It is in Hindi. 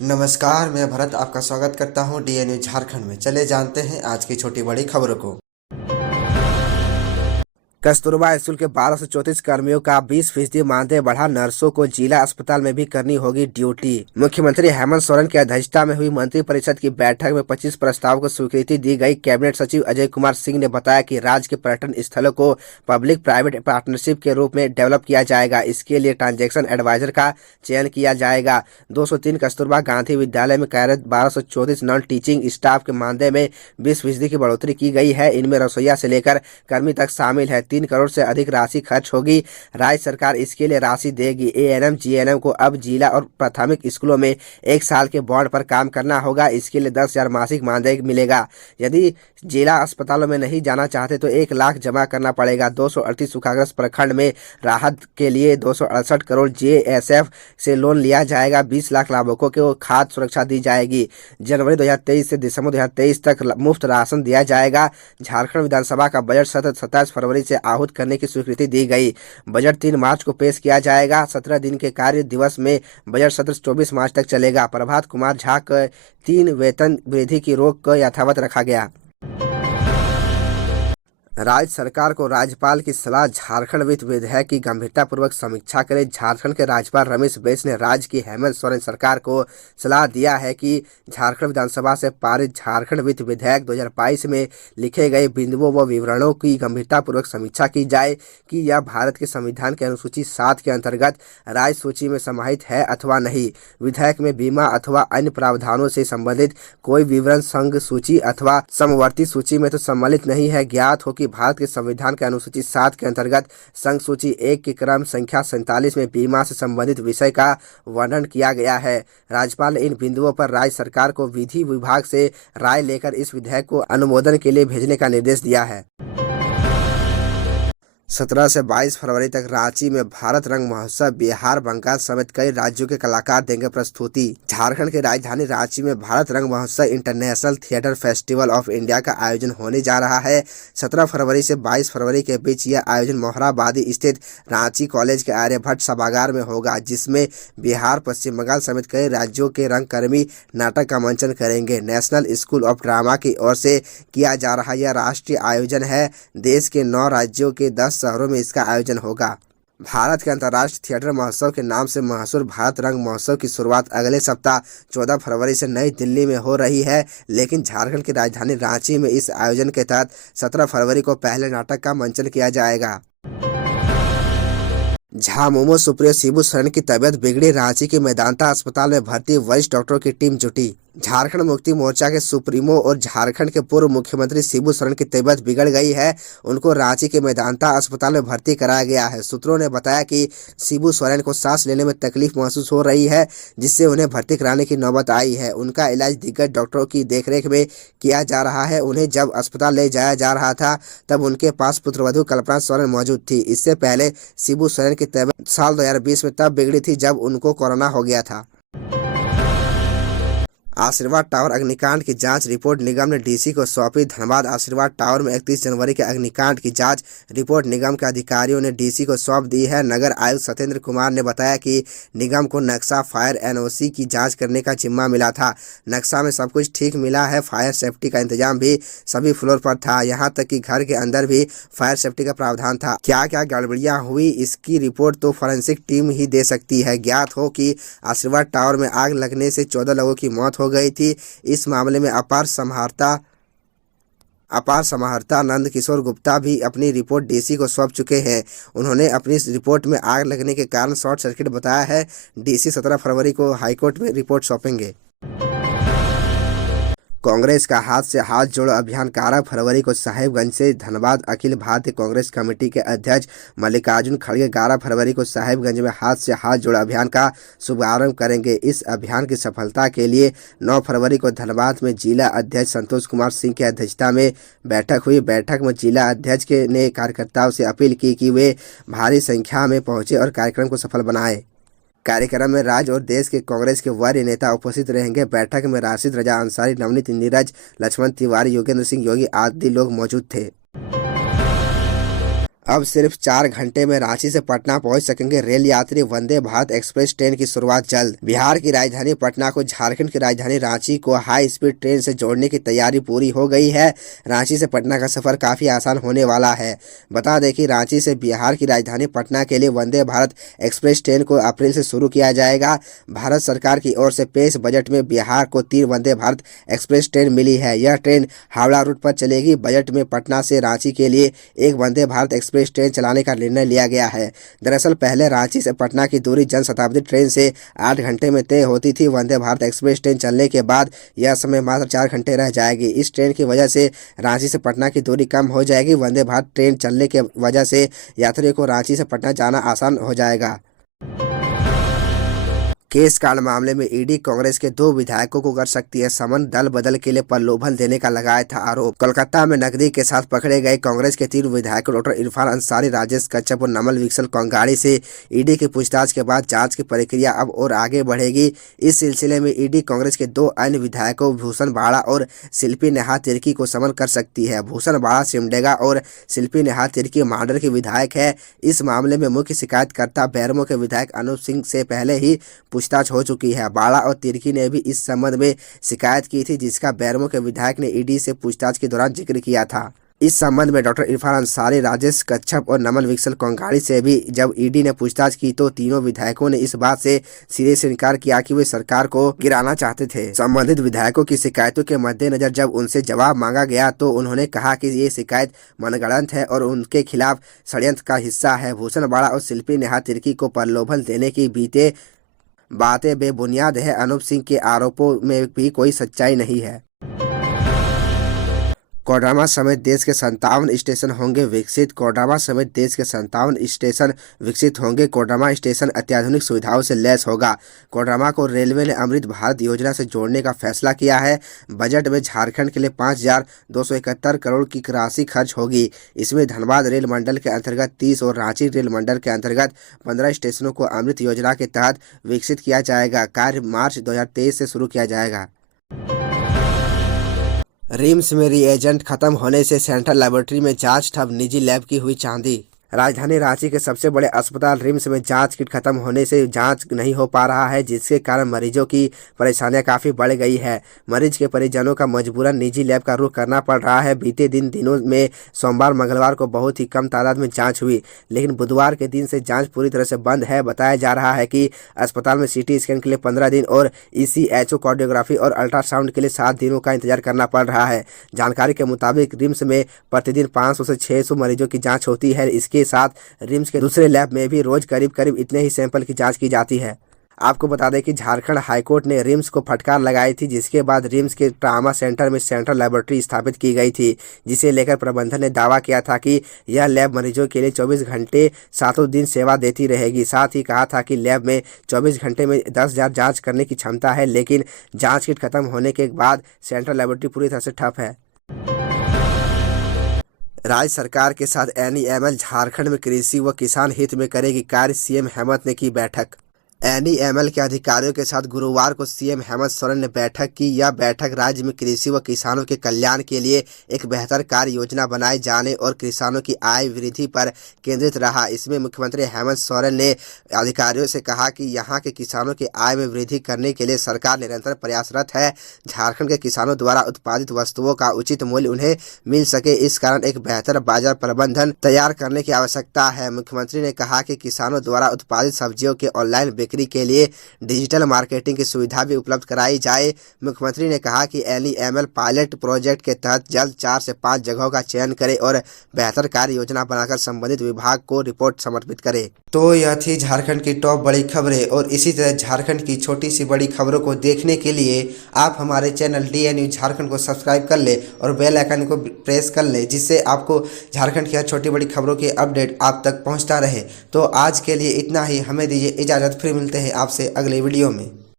नमस्कार, मैं भरत आपका स्वागत करता हूं डीएनयू झारखंड में। चले जानते हैं आज की छोटी बड़ी खबरों को। कस्तूरबा स्कूल के 1234 कर्मियों का 20% मानदेय बढ़ा, नर्सों को जिला अस्पताल में भी करनी होगी ड्यूटी। मुख्यमंत्री हेमंत सोरेन की अध्यक्षता में हुई मंत्रिपरिषद की बैठक में 25 प्रस्ताव को स्वीकृति दी गई। कैबिनेट सचिव अजय कुमार सिंह ने बताया कि राज्य के पर्यटन स्थलों को पब्लिक प्राइवेट पार्टनरशिप के रूप में डेवलप किया जाएगा। इसके लिए ट्रांजेक्शन एडवाइजर का चयन किया जाएगा। 203 कस्तूरबा गांधी विद्यालय में कार्यरत 1234 नॉन टीचिंग स्टाफ के मानदेय में 20% की बढ़ोतरी की गई है। इनमें रसोईया से लेकर कर्मी तक शामिल है। 3 करोड़ से अधिक राशि खर्च होगी। राज्य सरकार इसके लिए राशि देगी। एएनएम जीएनएम को अब जिला और प्राथमिक स्कूलों में 1 साल के बॉन्ड पर काम करना होगा। इसके लिए 10,000 मासिक मानदेय मिलेगा। यदि जिला अस्पतालों में नहीं जाना चाहते तो 1 लाख जमा करना पड़ेगा। 238 सूखाग्रस्त प्रखंड में राहत के लिए 268 करोड़ जेएसएफ से लोन लिया जाएगा। 20 लाख लाभुकों को खाद्य सुरक्षा दी जाएगी। जनवरी 2023 से दिसंबर 2023 तक मुफ्त राशन दिया जाएगा। झारखंड विधानसभा का बजट सत्र 27 फरवरी से आहूत करने की स्वीकृति दी गई। बजट 3 मार्च को पेश किया जाएगा। 17 दिन के कार्य दिवस में बजट सत्र 24 मार्च तक चलेगा। प्रभात कुमार झा के 3 वेतन वृद्धि की रोक को यथावत रखा गया। राज्य सरकार को राज्यपाल की सलाह, झारखंड वित्त विधेयक की गंभीरतापूर्वक समीक्षा करें। झारखंड के राज्यपाल रमेश बैस ने राज्य की हेमंत सोरेन सरकार को सलाह दिया है कि झारखंड विधानसभा से पारित झारखंड वित्त विधेयक 2022 में लिखे गए बिंदुओं व विवरणों की गंभीरतापूर्वक समीक्षा की जाए कि यह भारत के संविधान के अनुसूची 7 के अंतर्गत राज्य सूची में समाहित है अथवा नहीं। विधेयक में बीमा अथवा अन्य प्रावधानों से संबंधित कोई विवरण संघ सूची अथवा समवर्ती सूची में तो सम्मिलित नहीं है। ज्ञात हो कि भारत के संविधान के अनुसूची 7 के अंतर्गत संघ सूची 1 की क्रम संख्या 47 में बीमा से संबंधित विषय का वर्णन किया गया है। राज्यपाल ने इन बिंदुओं पर राज्य सरकार को विधि विभाग से राय लेकर इस विधेयक को अनुमोदन के लिए भेजने का निर्देश दिया है। 17 से 22 फरवरी तक रांची में भारत रंग महोत्सव, बिहार बंगाल समेत कई राज्यों के कलाकार देंगे प्रस्तुति। झारखंड की राजधानी रांची में भारत रंग महोत्सव international theatre festival of India का आयोजन होने जा रहा है। 17 फरवरी से 22 फरवरी के बीच यह आयोजन मोहराबादी स्थित रांची कॉलेज के आर्यभट्ट सभागार में होगा, जिसमें बिहार, पश्चिम बंगाल समेत कई राज्यों के रंगकर्मी नाटक का मंचन करेंगे। नेशनल स्कूल ऑफ ड्रामा की ओर से किया जा रहा यह राष्ट्रीय आयोजन है। देश के 9 राज्यों के 10 शहरों में इसका आयोजन होगा। भारत के अंतर्राष्ट्रीय थिएटर महोत्सव के नाम से मशहूर भारत रंग महोत्सव की शुरुआत अगले सप्ताह 14 फरवरी से नई दिल्ली में हो रही है, लेकिन झारखंड की राजधानी रांची में इस आयोजन के तहत 17 फरवरी को पहले नाटक का मंचन किया जाएगा। झामुमो सुप्रियो शिबू सोरेन की तबीयत बिगड़ी, रांची के मेदांता अस्पताल में भर्ती, वरिष्ठ डॉक्टरों की टीम जुटी। झारखंड मुक्ति मोर्चा के सुप्रीमो और झारखंड के पूर्व मुख्यमंत्री शिबू सोरेन की तबीयत बिगड़ गई है। उनको रांची के मेदांता अस्पताल में भर्ती कराया गया है। सूत्रों ने बताया कि शिबू सोरेन को सांस लेने में तकलीफ महसूस हो रही है, जिससे उन्हें भर्ती कराने की नौबत आई है। उनका इलाज दिग्गज डॉक्टरों की देखरेख में किया जा रहा है। उन्हें जब अस्पताल ले जाया जा रहा था तब उनके पास पुत्रवधू कल्पना सोरेन मौजूद थी। इससे पहले शिबू सोरेन की तबीयत साल 2020 में तब बिगड़ी थी जब उनको कोरोना हो गया था। आशीर्वाद टावर अग्निकांड की जांच रिपोर्ट निगम ने डीसी को सौंपी। धनबाद आशीर्वाद टावर में 31 जनवरी के अग्निकांड की जांच रिपोर्ट निगम के अधिकारियों ने डीसी को सौंप दी है। नगर आयुक्त सत्येंद्र कुमार ने बताया कि निगम को नक्शा, फायर एनओसी की जांच करने का जिम्मा मिला था। नक्शा में सब कुछ ठीक मिला है। फायर सेफ्टी का इंतजाम भी सभी फ्लोर पर था, यहाँ तक कि घर के अंदर भी फायर सेफ्टी का प्रावधान था। क्या क्या गड़बड़ियाँ हुई इसकी रिपोर्ट तो फॉरेंसिक टीम ही दे सकती है। ज्ञात हो कि आशीर्वाद टावर में आग लगने से 14 लोगों की मौत हो गई थी। इस मामले में अपार समाहर्ता नंद किशोर गुप्ता भी अपनी रिपोर्ट डीसी को सौंप चुके हैं। उन्होंने अपनी रिपोर्ट में आग लगने के कारण शॉर्ट सर्किट बताया है। डीसी 17 फरवरी को हाईकोर्ट में रिपोर्ट सौंपेंगे। कांग्रेस का हाथ से हाथ जोड़ो अभियान 11 फरवरी को साहिबगंज से धनबाद अखिल भारतीय कांग्रेस कमेटी के अध्यक्ष मल्लिकार्जुन खड़गे 11 फरवरी को साहिबगंज में हाथ से हाथ जोड़ो अभियान का शुभारंभ करेंगे। इस अभियान की सफलता के लिए 9 फरवरी को धनबाद में जिला अध्यक्ष संतोष कुमार सिंह की अध्यक्षता में बैठक हुई। बैठक में जिला अध्यक्ष ने कार्यकर्ताओं से अपील की कि वे भारी संख्या में पहुंचे और कार्यक्रम को सफल बनाए। कार्यक्रम में राज्य और देश के कांग्रेस के वरीय नेता उपस्थित रहेंगे। बैठक में राशिद रजा अंसारी, नवनीत नीरज, लक्ष्मण तिवारी, योगेंद्र सिंह योगी आदि लोग मौजूद थे। अब सिर्फ 4 घंटे में रांची से पटना पहुंच सकेंगे रेल यात्री। वंदे भारत एक्सप्रेस ट्रेन की शुरुआत जल्द। बिहार की राजधानी पटना को झारखंड की राजधानी रांची को हाई स्पीड ट्रेन से जोड़ने की तैयारी पूरी हो गई है। रांची से पटना का सफर काफी आसान होने वाला है। बता दें कि रांची से बिहार की राजधानी पटना के लिए वंदे भारत एक्सप्रेस ट्रेन को अप्रैल से शुरू किया जाएगा। भारत सरकार की ओर से पेश बजट में बिहार को 3 वंदे भारत एक्सप्रेस ट्रेन मिली है। यह ट्रेन हावड़ा रूट पर चलेगी। बजट में पटना से रांची के लिए एक वंदे भारत एक्सप्रेस ट्रेन चलाने का निर्णय लिया गया है। दरअसल पहले रांची से पटना की दूरी जनशताब्दी ट्रेन से 8 घंटे में तय होती थी। वंदे भारत एक्सप्रेस ट्रेन चलने के बाद यह समय मात्र 4 घंटे रह जाएगी। इस ट्रेन की वजह से रांची से पटना की दूरी कम हो जाएगी। वंदे भारत ट्रेन चलने के वजह से यात्रियों को रांची से पटना जाना आसान हो जाएगा। केस कांड मामले में ईडी कांग्रेस के 2 विधायकों को कर सकती है समन। दल बदल के लिए प्रलोभन देने का लगाया था आरोप। कोलकाता में नकदी के साथ पकड़े गए कांग्रेस के 3 विधायकों डॉक्टर इरफान अंसारी, राजेश कच्छप और नमल विकसल कोंगाड़ी से ईडी की पूछताछ के बाद जांच की प्रक्रिया अब और आगे बढ़ेगी। इस सिलसिले में ईडी कांग्रेस के 2 अन्य विधायकों भूषण बाड़ा और शिल्पी नेहा तिर्की को समन कर सकती है। भूषण बाड़ा सिमडेगा और शिल्पी नेहा तिर्की मांडर के विधायक है। इस मामले में मुख्य शिकायतकर्ता बैरमो के विधायक अनूप सिंह से पहले ही पूछताछ हो चुकी है। बाड़ा और तिर्की ने भी इस संबंध में शिकायत की थी, जिसका बैरमो के विधायक ने ईडी से पूछताछ के दौरान जिक्र किया था। इस संबंध में डॉक्टर इरफान अंसारी, राजेश कच्छप और नमल विकसल कोंगाड़ी से भी जब ईडी ने पूछताछ की तो तीनों विधायकों ने इस बात से सिरे से इनकार किया कि वे सरकार को गिराना चाहते थे। संबंधित विधायकों की शिकायतों के मद्देनजर जब उनसे जवाब मांगा गया तो उन्होंने कहा कि ये शिकायत मनगढ़ंत है और उनके खिलाफ षड्यंत्र का हिस्सा है। भूषण बाड़ा और शिल्पी नेहा तिर्की को प्रलोभन देने की बीते बातें बेबुनियाद है। अनूप सिंह के आरोपों में भी कोई सच्चाई नहीं है। कोडरमा समेत देश के 57 स्टेशन होंगे विकसित। कोडरमा समेत देश के 57 स्टेशन विकसित होंगे। कोडरमा स्टेशन अत्याधुनिक सुविधाओं से लैस होगा। कोडरमा को रेलवे ने अमृत भारत योजना से जोड़ने का फैसला किया है। बजट में झारखंड के लिए 5,271 करोड़ की राशि खर्च होगी। इसमें धनबाद रेल मंडल के अंतर्गत 30 और रांची रेल मंडल के अंतर्गत 15 स्टेशनों को अमृत योजना के तहत विकसित किया जाएगा। कार्य मार्च 2023 से शुरू किया जाएगा। रिम्स में रिएजेंट खत्म होने से सेंट्रल लेबोरेटरी में जांच ठप, निजी लैब की हुई चांदी। राजधानी रांची के सबसे बड़े अस्पताल रिम्स में जांच किट खत्म होने से जांच नहीं हो पा रहा है, जिसके कारण मरीजों की परेशानियां काफ़ी बढ़ गई है। मरीज के परिजनों का मजबूरन निजी लैब का रुख करना पड़ रहा है। बीते दिनों में सोमवार मंगलवार को बहुत ही कम तादाद में जांच हुई, लेकिन बुधवार के दिन से जांच पूरी तरह से बंद है। बताया जा रहा है कि अस्पताल में CT स्कैन के लिए 15 दिन और ECHO कार्डियोग्राफी और अल्ट्रासाउंड के लिए 7 दिनों का इंतजार करना पड़ रहा है। जानकारी के मुताबिक रिम्स में प्रतिदिन 500 से 600 मरीजों की जाँच होती है। इसके साथ रिम्स के दूसरे लैब में भी रोज करीब इतने ही सैंपल की जांच की जाती है। आपको बता दें कि झारखंड हाईकोर्ट ने रिम्स को फटकार लगाई थी, जिसके बाद रिम्स के ट्रामा सेंटर में सेंट्रल लेबोरेटरी स्थापित की गई थी, जिसे लेकर प्रबंधन ने दावा किया था कि यह लैब मरीजों के लिए 24 घंटे 7 दिन सेवा देती रहेगी। साथ ही कहा था कि लैब में 24 घंटे में 10,000 जाँच करने की क्षमता है, लेकिन जाँच किट खत्म होने के बाद सेंट्रल लेबोरेटरी पूरी तरह से ठप है। राज्य सरकार के साथ NEML झारखंड में कृषि व किसान हित में करेगी कार्य, CM हेमंत ने की बैठक। NEML के अधिकारियों के साथ गुरुवार को CM हेमंत सोरेन ने बैठक की। यह बैठक राज्य में कृषि व किसानों के कल्याण के लिए एक बेहतर कार्य योजना बनाए जाने और किसानों की आय वृद्धि पर केंद्रित रहा। इसमें मुख्यमंत्री हेमंत सोरेन ने अधिकारियों से कहा कि यहां के किसानों की आय में वृद्धि करने के लिए सरकार निरंतर प्रयासरत है। झारखंड के किसानों द्वारा उत्पादित वस्तुओं का उचित मूल्य उन्हें मिल सके, इस कारण एक बेहतर बाजार प्रबंधन तैयार करने की आवश्यकता है। मुख्यमंत्री ने कहा कि किसानों द्वारा उत्पादित सब्जियों के ऑनलाइन बिक्री के लिए डिजिटल मार्केटिंग की सुविधा भी उपलब्ध कराई जाए। मुख्यमंत्री ने कहा कि NEML पायलट प्रोजेक्ट के तहत जल्द 4 से 5 जगहों का चयन करे और बेहतर कार्य योजना बनाकर संबंधित विभाग को रिपोर्ट समर्पित करे। तो यह थी झारखंड की टॉप बड़ी खबरें, और इसी तरह झारखंड की छोटी सी बड़ी खबरों को देखने के लिए आप हमारे चैनल DN न्यूज़ झारखंड को सब्सक्राइब कर ले और बेल आइकन को प्रेस कर ले, जिससे आपको झारखंड की हर छोटी बड़ी खबरों के अपडेट आप तक पहुंचता रहे। तो आज के लिए इतना ही, हमें दीजिए इजाज़त, फिर मिलते हैं आपसे अगले वीडियो में।